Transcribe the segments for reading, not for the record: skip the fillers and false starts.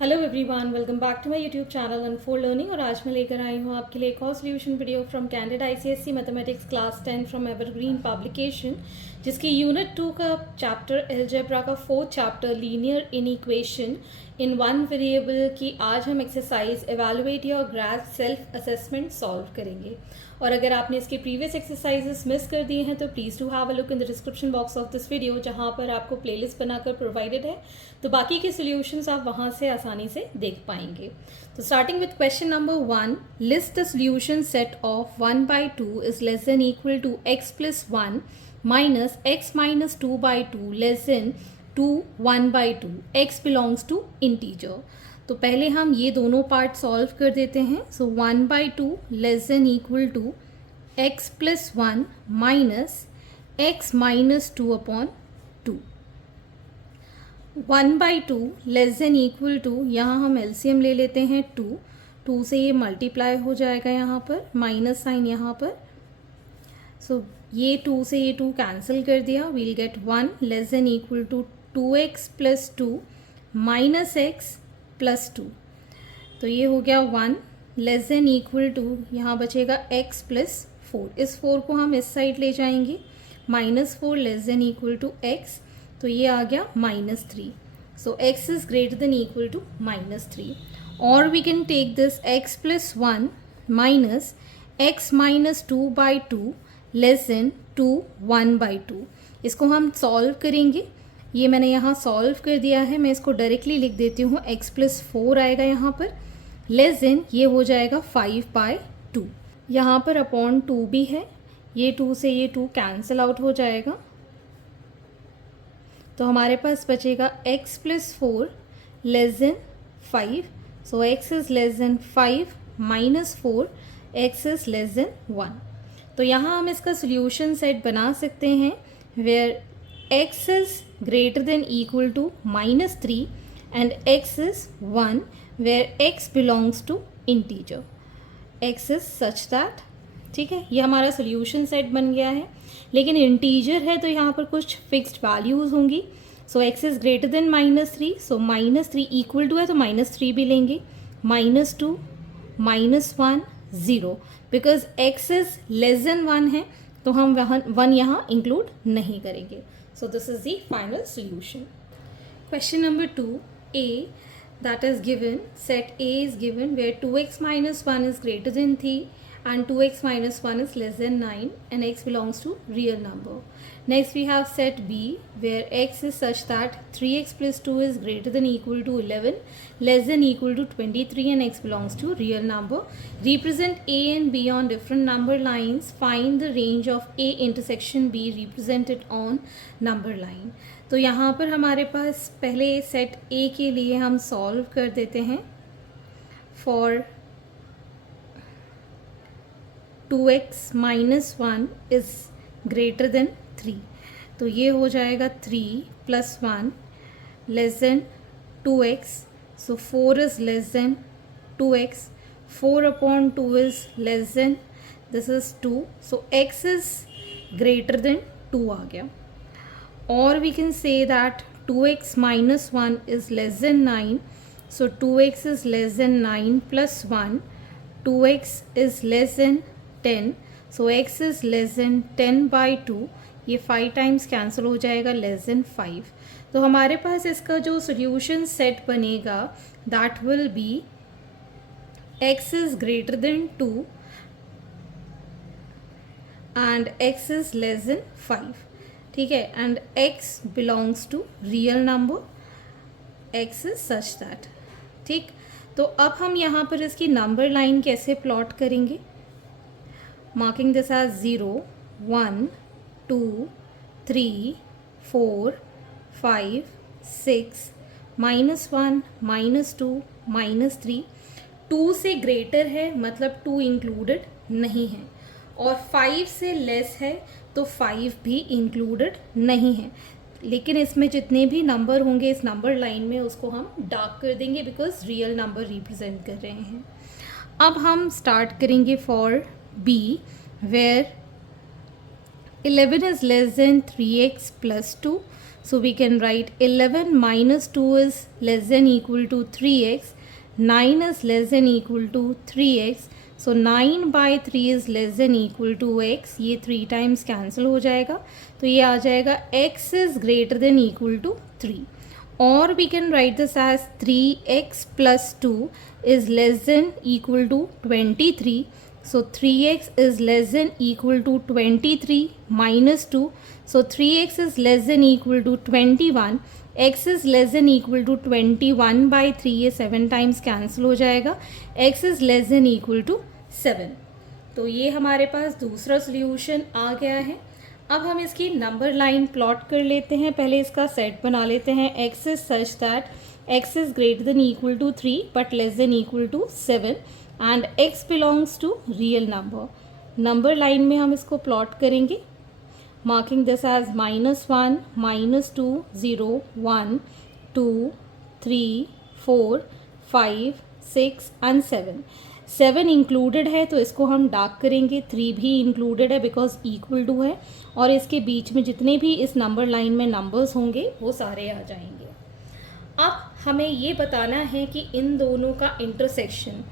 Hello everyone, welcome back to my YouTube channel unfold learning. और आज मैं लेकर आई हूँ आपके लिए एक और solution video from candidate ICSC mathematics class 10 from evergreen publication, जिसकी यूनिट 2 का चैप्टर एलजेब्रा का 4th chapter linear inequation in one variable की आज हम exercise evaluate your graph self assessment solve करेंगे। और अगर आपने इसके प्रीवियस एक्सरसाइजेस मिस कर दिए हैं तो please do have a look in the description box of this video, जहां पर आपको प्लेलिस्ट बनाकर प्रोवाइडेड है, तो बाकी के सॉल्यूशंस आप वहां से आसानी से देख पाएंगे। तो starting with question number 1, list the solution set of 1/2 is less than equal to x + 1 minus x - 2/2 less than 2 1/2 x belongs to integer. तो पहले हम ये दोनों पार्ट सॉल्व कर देते हैं। So 1/2 less than equal to x + 1 minus x - 2/2। 1/2 less than equal to, यहाँ हम एलसीएम ले लेते हैं 2 से ये मल्टीप्लाई हो जाएगा, यहाँ पर माइनस साइन यहाँ पर। सो ये 2 से ये 2 कैंसिल कर दिया, we'll get 1 less than equal to 2x + 2 minus x + 2। तो ये हो गया 1 लेस देन इक्वल टू, यहाँ बचेगा x + 4। इस 4 को हम इस साइड ले जाएंगे, -4 less than equal to x, तो ये आ गया -3। So x is greater than equal to -3। और we can take this x + 1 minus x - 2/2 less than 2 1/2। इसको हम सॉल्व करेंगे। ये मैंने यहाँ सॉल्व कर दिया है, मैं इसको डायरेक्टली लिख देती हूँ। x + 4 आएगा यहाँ पर, लेस देन ये हो जाएगा 5/2। यहाँ पर अपॉन 2 भी है, ये 2 से ये 2 कैंसिल आउट हो जाएगा, तो हमारे पास बचेगा x + 4 less than 5। So x is less than 5 minus 4, x is less than 1। तो यहाँ हम इसका सोल्यूशन सेट बना सकते हैं where x is greater than equal to -3 and x is 1 where x belongs to integer. x is such that, ठीक है, ये हमारा सोल्यूशन सेट बन गया है। लेकिन इंटीजर है तो यहाँ पर कुछ फिक्स्ड वैल्यूज होंगी। So x is greater than -3, so -3 equal to है तो -3 भी लेंगे, -2 -1 0, because x is less than 1 है तो हम वहाँ 1 यहाँ इंक्लूड नहीं करेंगे। So this is the final solution. Question number 2, A, that is given, set A is given where 2x - 1 is greater than 3 and 2x - 1 is less than 9 and x belongs to real number. Next we have set B where x is such that 3x + 2 is greater than equal to 11, less than equal to 23 and x belongs to real number. Represent A and B on different number lines. Find the range of A intersection B represented on number line. तो यहाँ पर हमारे पास पहले set A के लिए हम solve कर देते हैं। For 2x - 1 is greater than 3, तो ये हो जाएगा 3 + 1 less then 2x, so 4 is less then 2x, 4/2 is less then, this is 2, so x is greater then 2 आ गया। Or we can say that 2x - 1 is less than 9, so 2x is less than 9 + 1, 2x is less than 10, so x is less than 10/2, ये 5 times cancel हो जाएगा, less than 5। तो हमारे पास इसका जो solution set बनेगा that will be x is greater than 2 and x is less than 5, ठीक है, and x belongs to real number, x is such that, ठीक। तो अब हम यहाँ पर इसकी नंबर लाइन कैसे प्लॉट करेंगे? Marking this as 0 1 2 3 4 5 6 -1 -2 -3। 2 से ग्रेटर है मतलब 2 इंक्लूडेड नहीं है, और 5 से लेस है तो 5 भी इंक्लूडेड नहीं है। लेकिन इसमें जितने भी नंबर होंगे इस नंबर लाइन में उसको हम डार्क कर देंगे बिकॉज रियल नंबर रिप्रेजेंट कर रहे हैं। अब हम स्टार्ट करेंगे for b where 11 is less than 3x + 2, So we can write 11 minus 2 is less than equal to 3x. 9 is less than equal to 3x. So 9 by 3 is less than equal to x. ये 3 times cancel हो जाएगा, तो ये आ जाएगा x is greater than equal to 3. Or we can write this as 3x plus 2 is less than equal to 23. So 3x is less than equal to 23 minus 2. So 3x is less than equal to 21. x is less than equal to 21 by 3, ये 7 times cancel हो जाएगा. x is less than equal to 7. तो ये हमारे पास दूसरा solution आ गया है. अब हम इसकी नंबर लाइन प्लॉट कर लेते हैं. पहले इसका सेट बना लेते हैं. x is such that x is greater than equal to 3 but less than equal to 7 and x belongs to real number. Number line में हम इसको प्लॉट करेंगे, marking this as -1, -2, 0, 1, 2, 3, 4, 5, 6 and 7. 7 included है तो इसको हम डार्क करेंगे. 3 भी इंक्लूडेड है बिकॉज इक्वल टू है, और इसके बीच में जितने भी इस नंबर लाइन में नंबर्स होंगे वो सारे आ जाएंगे. अब हमें ये बताना है कि इन दोनों का इंटरसेक्शन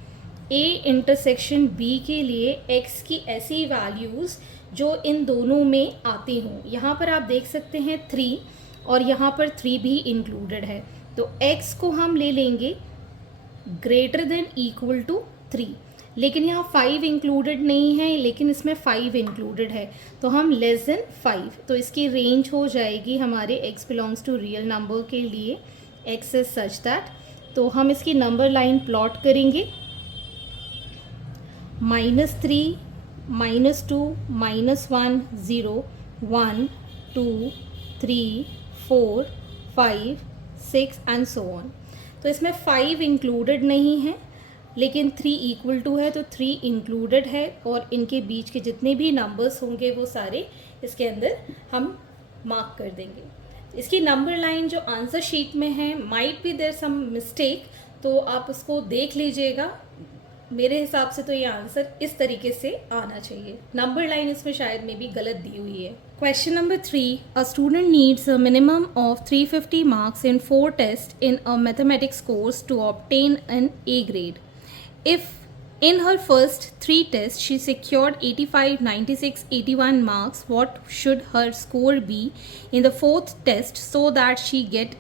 A इंटरसेक्शन B के लिए x की ऐसी वैल्यूज़ जो इन दोनों में आती हों. यहाँ पर आप देख सकते हैं 3 और यहाँ पर 3 भी इंक्लूडेड है, तो x को हम ले लेंगे ग्रेटर देन इक्वल टू 3. लेकिन यहाँ 5 इंक्लूडेड नहीं है, लेकिन इसमें 5 इंक्लूडेड है, तो हम लेस देन 5. तो इसकी रेंज हो जाएगी हमारे x belongs to real number के लिए x इज सच दैट. तो हम इसकी नंबर लाइन प्लॉट करेंगे. -3, -2, -1, 0, 1, 2, 3, 4, 5, 6 एंड सो ऑन. तो इसमें 5 इंक्लूडेड नहीं है, लेकिन 3 इक्वल टू है, तो 3 इंक्लूडेड है, और इनके बीच के जितने भी नंबर्स होंगे वो सारे इसके अंदर हम मार्क कर देंगे. इसकी नंबर लाइन जो आंसर शीट में है, might be there some mistake, तो आप उसको देख लीजिएगा. मेरे हिसाब से तो ये आंसर इस तरीके से आना चाहिए. नंबर लाइन इसमें शायद में भी गलत दी हुई है. Question number 3. A student needs a minimum of 350 marks in 4 test in a mathematics course to obtain an A grade. If in her first 3 tests she secured 85, 96, 81 marks, what should her score be in the 4th test so that she get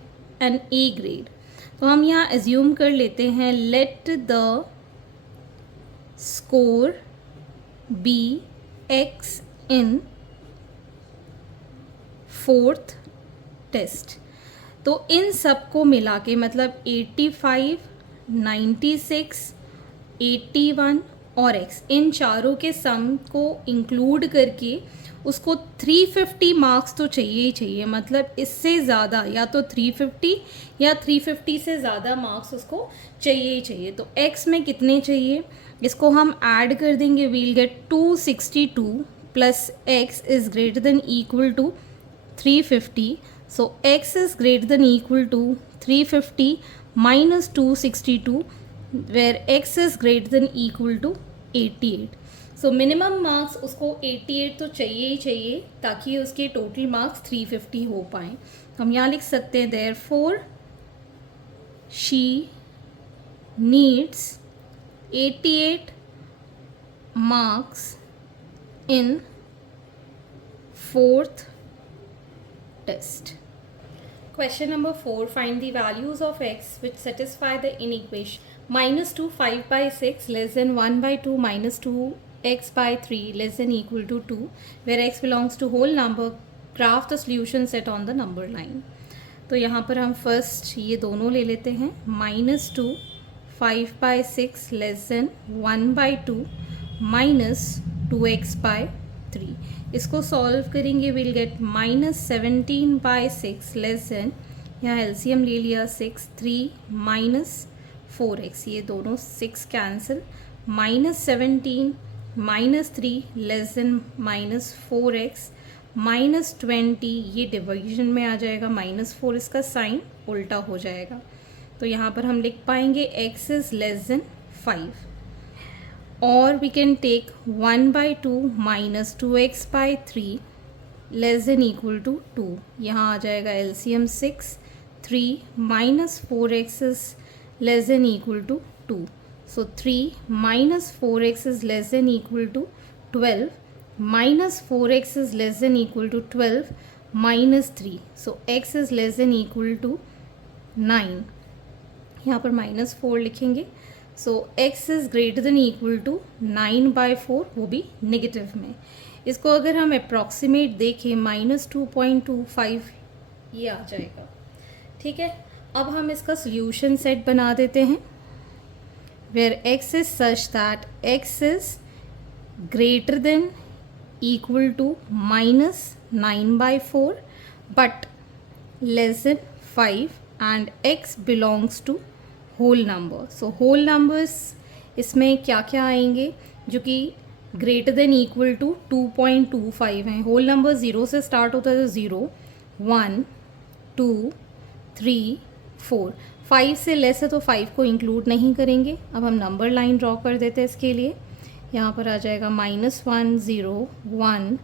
an A grade? तो हम यहाँ assume कर लेते हैं let the score be x in 4th test. तो इन सब को मिला के मतलब 85, 96, 81 और x, इन चारों के सम को इंक्लूड करके उसको 350 मार्क्स तो चाहिए ही चाहिए. मतलब इससे ज़्यादा या तो 350 या 350 से ज़्यादा मार्क्स उसको चाहिए ही चाहिए. तो x में कितने चाहिए, इसको हम ऐड कर देंगे. We'll get 262 plus x is greater than equal to 350. So x is greater than equal to 350 minus 262 where x is greater than equal to 88. So minimum marks उसको 88 तो चाहिए ही चाहिए ताकि उसके टोटल मार्क्स 350 हो पाएँ. हम यहाँ लिख सकते हैं therefore she needs 88 marks in 4th test. Question number 4. Find the values of x which satisfy the inequation -2 5 by 6 less than 1 by 2 minus 2x by 3 less than equal to 2, where x belongs to whole number. Craft the solution set on the number line. तो यहाँ पर हम first ये दोनों ले लेते हैं. -2 5 by 6 less than 1 by 2 minus 2x by 3. इसको सॉल्व करेंगे. Will get -17 by 6 less than, यहाँ एलसीएम ले लिया 6, 3 माइनस 4x, ये दोनों 6 कैंसिल, -17 -3 लेस देन -4x -20, ये डिवीजन में आ जाएगा. -4 इसका साइन उल्टा हो जाएगा. तो यहाँ पर हम लिख पाएंगे x इज़ लेस देन 5. और we can take 1 by 2 minus 2x by 3 less than equal to 2। यहाँ आ जाएगा LCM 6, 3 minus 4x is less than equal to 2। So 3 minus 4x is less than equal to 12, minus 4x is less than equal to 12 minus 3, so x is less than equal to 9। यहाँ पर -4 लिखेंगे। So x is greater than equal to 9/4, वो भी negative में। इसको अगर हम approximate देखें -2.25 ये आ जाएगा। ठीक है, अब हम इसका सोल्यूशन सेट बना देते हैं where x is such that x is greater than equal to -9/4 but less than 5 and x belongs to whole number. So whole numbers इसमें क्या क्या आएंगे जो कि ग्रेटर देन इक्वल टू 2.25 हैं। होल नंबर 0 से स्टार्ट होता है तो 0, 1, 2, 3, 4। 5 से लेस है तो 5 को इंक्लूड नहीं करेंगे। अब हम नंबर लाइन ड्रॉ कर देते हैं इसके लिए। यहाँ पर आ जाएगा -1, 0, 1,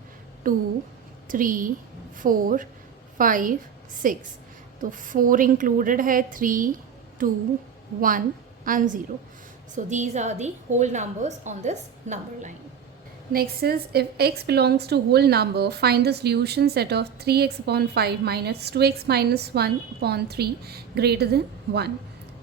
2, 3, 4, 5, 6। तो 4 इंक्लूडेड है, 3, 2, 1 and 0. So these are the whole numbers on this number line. Next is, if x belongs to whole number, find the solution set of 3x upon 5 minus 2x minus 1 upon 3 greater than 1.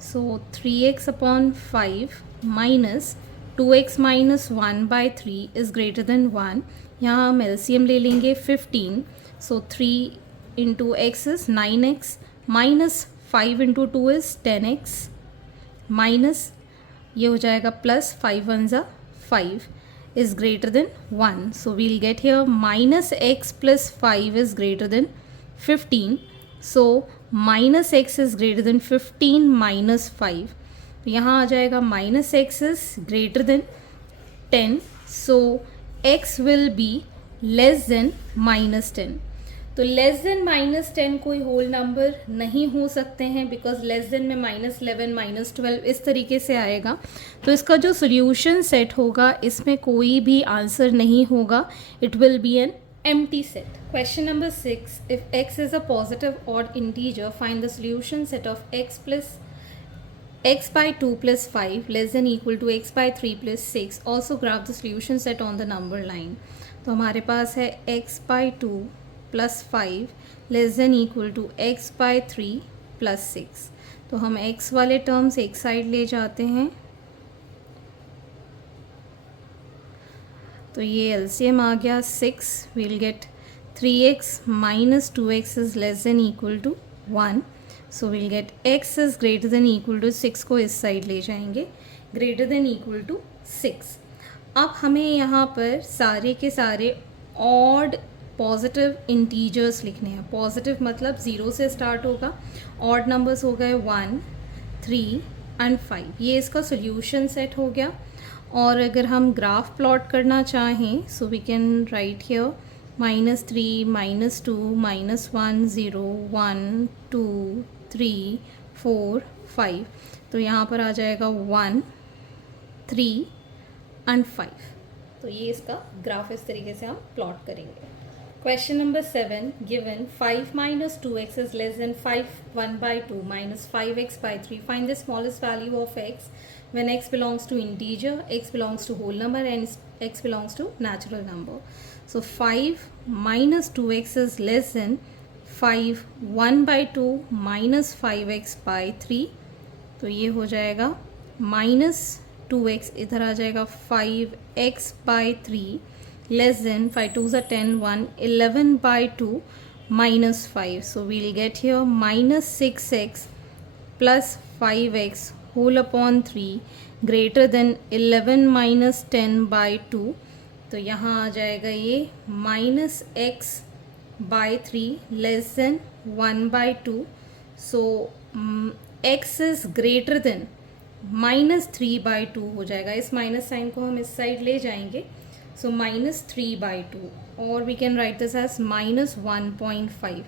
So 3x upon 5 minus 2x minus 1 by 3 is greater than 1. यहाँ हम LCM ले लेंगे 15. So 3 into x is 9x minus 5 into 2 is 10x minus ये हो जाएगा plus 5 1 ज़ा 5 is greater than 1। So we'll get here -x plus 5 is greater than 15। So -x is greater than 15 minus 5। तो यहाँ आ जाएगा -x is greater than 10। So x will be less than -10। तो less than -10 कोई whole number नहीं हो सकते हैं बिकॉज लेस देन में -11 -12 इस तरीके से आएगा। तो इसका जो सोल्यूशन सेट होगा इसमें कोई भी आंसर नहीं होगा, it will be N empty set. Question number 6, if x is a positive odd integer find the solution set of x by 2 plus 5 less than equal to x by 3 plus 6. Also graph the solution set on the number line. तो हमारे पास है x by 2 plus 5 less than equal to x by 3 plus 6. तो हम x वाले terms एक side ले जाते हैं, तो ये एलसीएम आ गया 6. we'll get 3x minus 2x is less than equal to 1. So we'll get x is greater than equal to 6 को इस साइड ले जाएंगे, greater than equal to 6. अब हमें यहाँ पर सारे के सारे ऑड पॉजिटिव इंटीजर्स लिखने हैं. पॉजिटिव मतलब 0 से स्टार्ट होगा, ऑड नंबर्स हो गए 1, 3 एंड 5. ये इसका सोल्यूशन सेट हो गया. और अगर हम ग्राफ प्लॉट करना चाहें so we can write here -3, -2, -1, 0, 1, 2, 3, 4, 5. तो यहाँ पर आ जाएगा 1, 3 एंड 5. तो ये इसका ग्राफ इस तरीके से हम प्लॉट करेंगे. Question number 7, given 5 minus 2x is less than 5 1/2 minus 5x by 3. Find the smallest value of x when x belongs to integer, x belongs to whole number and x belongs to natural number. So 5 minus 2x is less than 5 1/2 minus 5x by 3. तो ये हो जाएगा minus 2x, इधर आ जाएगा 5x by 3 less than 5 2s are 10, 1 11/2 minus 5. So we'll get here minus 6x plus 5x whole upon 3 greater than 11 minus 10/2. तो यहाँ आ जाएगा ये minus x by 3 less than 1/2. So x is greater than -3/2 हो जाएगा. इस माइनस साइन को हम इस साइड ले जाएंगे, सो -3/2 और we can write this as -1.5.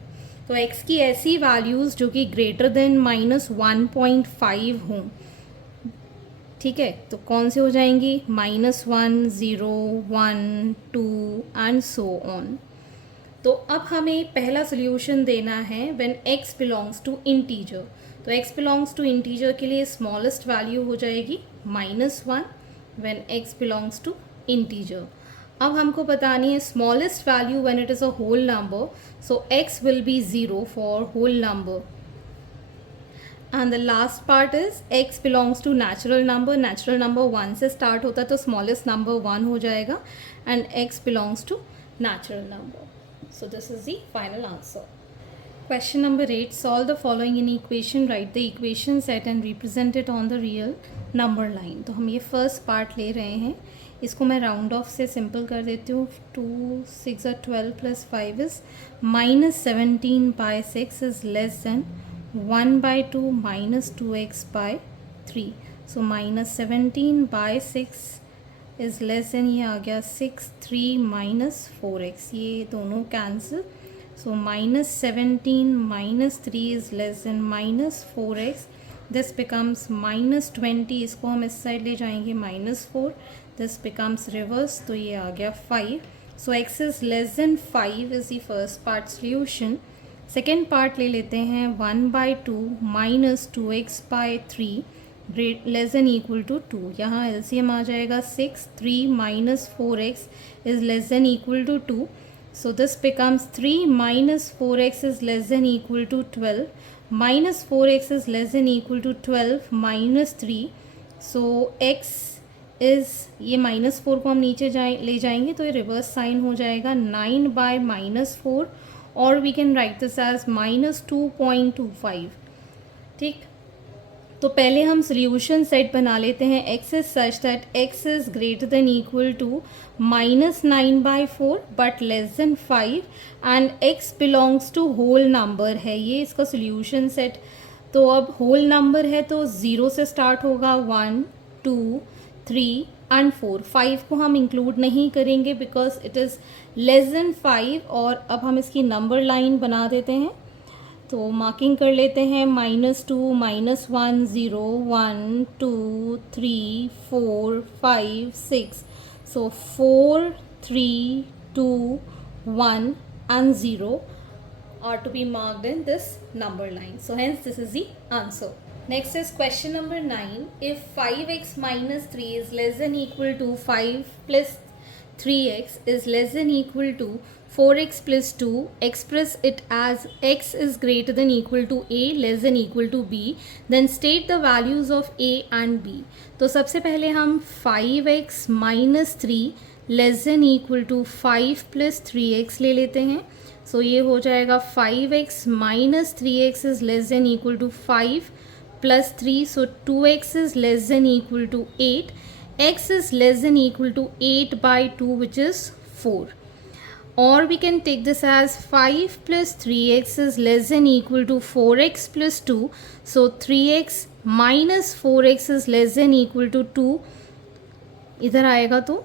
तो x की ऐसी वैल्यूज़ जो कि ग्रेटर देन -1.5 हों, ठीक है, तो कौन से हो जाएंगी? -1, 0, 1, 2 एंड सो ऑन. तो अब हमें पहला सोल्यूशन देना है when x belongs to integer. तो x बिलोंग्स टू इंटीजर के लिए स्मॉलेस्ट वैल्यू हो जाएगी -1 when x belongs to integer. अब हमको बतानी है smallest value when it is a whole number, so x will be 0 for whole number. And the last part is x belongs to natural number. Natural number 1 से start होता है तो smallest number 1 हो जाएगा, and x belongs to natural number. So this is the final answer. Question number 8. Solve the following in equation. Write the equation set and represent it on the real number line. तो हम ये first part ले रहे हैं, इसको मैं round of से simple कर देती हूँ। 2 6 12 plus 5 is -17/6 is less then 1/2 -2x by 3. So -17/6 is less then, ये आ गया 6 3 -4x, ये दोनों cancel. So -17 -3 is less then -4x, this becomes -20, इसको हम इस साइड ले जाएंगे -4, दिस बिकम्स रिवर्स, तो ये आ गया 5। So x is less than 5 is the first part solution. Second part ले लेते हैं, 1/2 -2x by 3 less than equal to 2। यहाँ एलसीएम आ जाएगा 6 3 -4x is less than equal to 2, so this becomes 3 -4x is less than equal to 12, -4x is less than equal to 12 -3, so x is, ये -4 को हम नीचे ले जाएंगे तो ये रिवर्स साइन हो जाएगा 9/-4, और we can write this as -2.25। ठीक, तो पहले हम सोल्यूशन सेट बना लेते हैं। x is such that x is greater than equal to -9/4 but less than 5, and x belongs to whole number है, ये इसका सोल्यूशन सेट। तो अब होल नंबर है तो 0 से स्टार्ट होगा, 1 2 3 एंड 4। 5 को हम इंक्लूड नहीं करेंगे because it is less than 5, और अब हम इसकी नंबर लाइन बना देते हैं। तो मार्किंग कर लेते हैं, -2 -1 0 1 2 3 4 5 6, सो 4 3 2 1 and 0 are to be marked in this number line. So hence this is the answer. Next is question number 9. If 5x minus 3 is less than equal to 5 plus 3x is less than equal to 4x plus 2, express it as x is greater than equal to a less than equal to b, then state the values of a and b. तो सबसे पहले हम 5x minus 3 less than equal to 5 plus 3x ले लेते हैं। सो ये हो जाएगा 5x minus 3x is less than equal to 5 plus 3, so 2x is less than equal to 8, x is less than equal to 8/2 which is 4. Or we can take this as 5 plus 3x is less than equal to 4x plus 2. So 3x minus 4x is less than equal to 2. इधर आएगा तो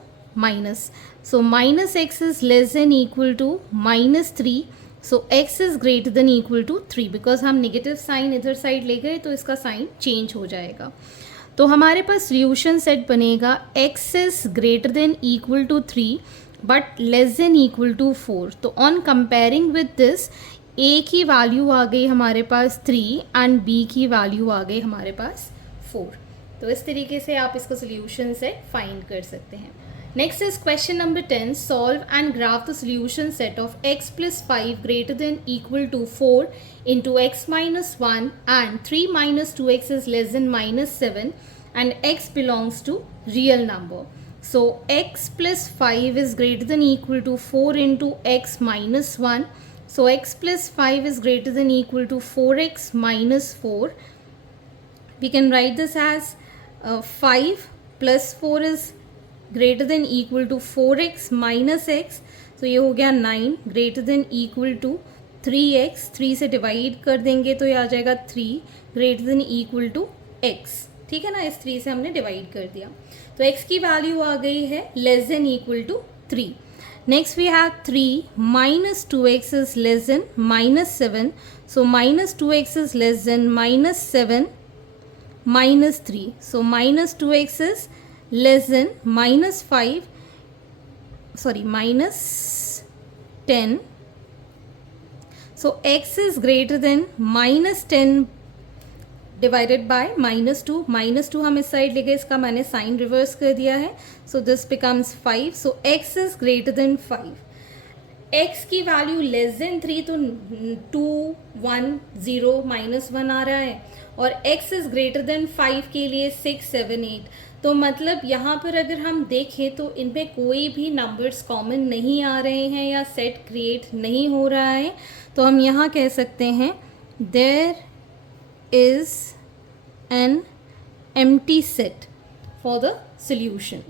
minus. So minus x is less than equal to -3. So x is greater than equal to 3. Because हम negative sign इधर side ले गए तो इसका sign change हो जाएगा। तो हमारे पास सोल्यूशन सेट बनेगा, x is greater than equal to 3 but less than equal to 4। तो on comparing with this, a की वैल्यू आ गई हमारे पास 3 एंड b की वैल्यू आ गई हमारे पास 4। तो इस तरीके से आप इसका सोल्यूशन सेट फाइंड कर सकते हैं। Next is question number 10. Solve and graph the solution set of x + 5 greater than equal to 4 into x - 1 and 3 - 2x is less than -7 and x belongs to real number. So x plus 5 is greater than equal to 4 into x minus 1. So x plus 5 is greater than equal to 4x minus 4. We can write this as 5 plus 4 is greater than equal to 4x minus x. So ये हो गया 9 greater than equal to 3x. 3 से divide कर देंगे तो ये आ जाएगा 3 greater than equal to x. ठीक है ना, इस 3 से हमने डिवाइड कर दिया तो x की वैल्यू आ गई है less than equal to 3. Next we have 3 minus 2x is less than -7. So minus 2x is less than -7 -3. So minus 2x is less than -5, sorry, -10 so x is greater than -10 divided by -2 हम इस side ले गए, इसका मैंने sign reverse कर दिया है, सो this becomes 5. So x is greater then 5. x की वैल्यू लेस देन 3 तो 2 1 0 -1 आ रहा है, और x इज ग्रेटर देन 5 के लिए 6 7 8. तो मतलब यहाँ पर अगर हम देखें तो इनमें कोई भी नंबर्स कॉमन नहीं आ रहे हैं या सेट क्रिएट नहीं हो रहा है. तो हम यहाँ कह सकते हैं there is an empty set for the solution.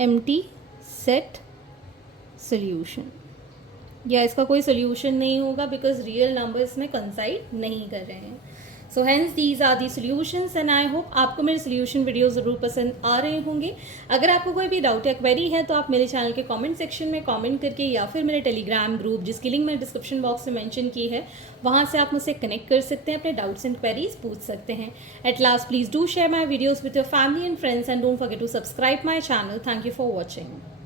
Empty set solution, या इसका कोई सोल्यूशन नहीं होगा बिकॉज रियल नंबर्स में कंसाइड नहीं कर रहे हैं. So hence these are the solutions and I hope आपको मेरे सोल्यूशन वीडियो ज़रूर पसंद आ रहे होंगे. अगर आपको कोई भी डाउट या क्वेरी है तो आप मेरे चैनल के कमेंट सेक्शन में कमेंट करके, या फिर मेरे टेलीग्राम ग्रुप जिसकी लिंक मैंने डिस्क्रिप्शन बॉक्स में मेंशन की है, वहाँ से आप मुझसे कनेक्ट कर सकते हैं, अपने डाउट्स एंड क्वेरीज पूछ सकते हैं. At last please do share my videos with your family and friends and don't forget to subscribe my channel. Thank you for watching.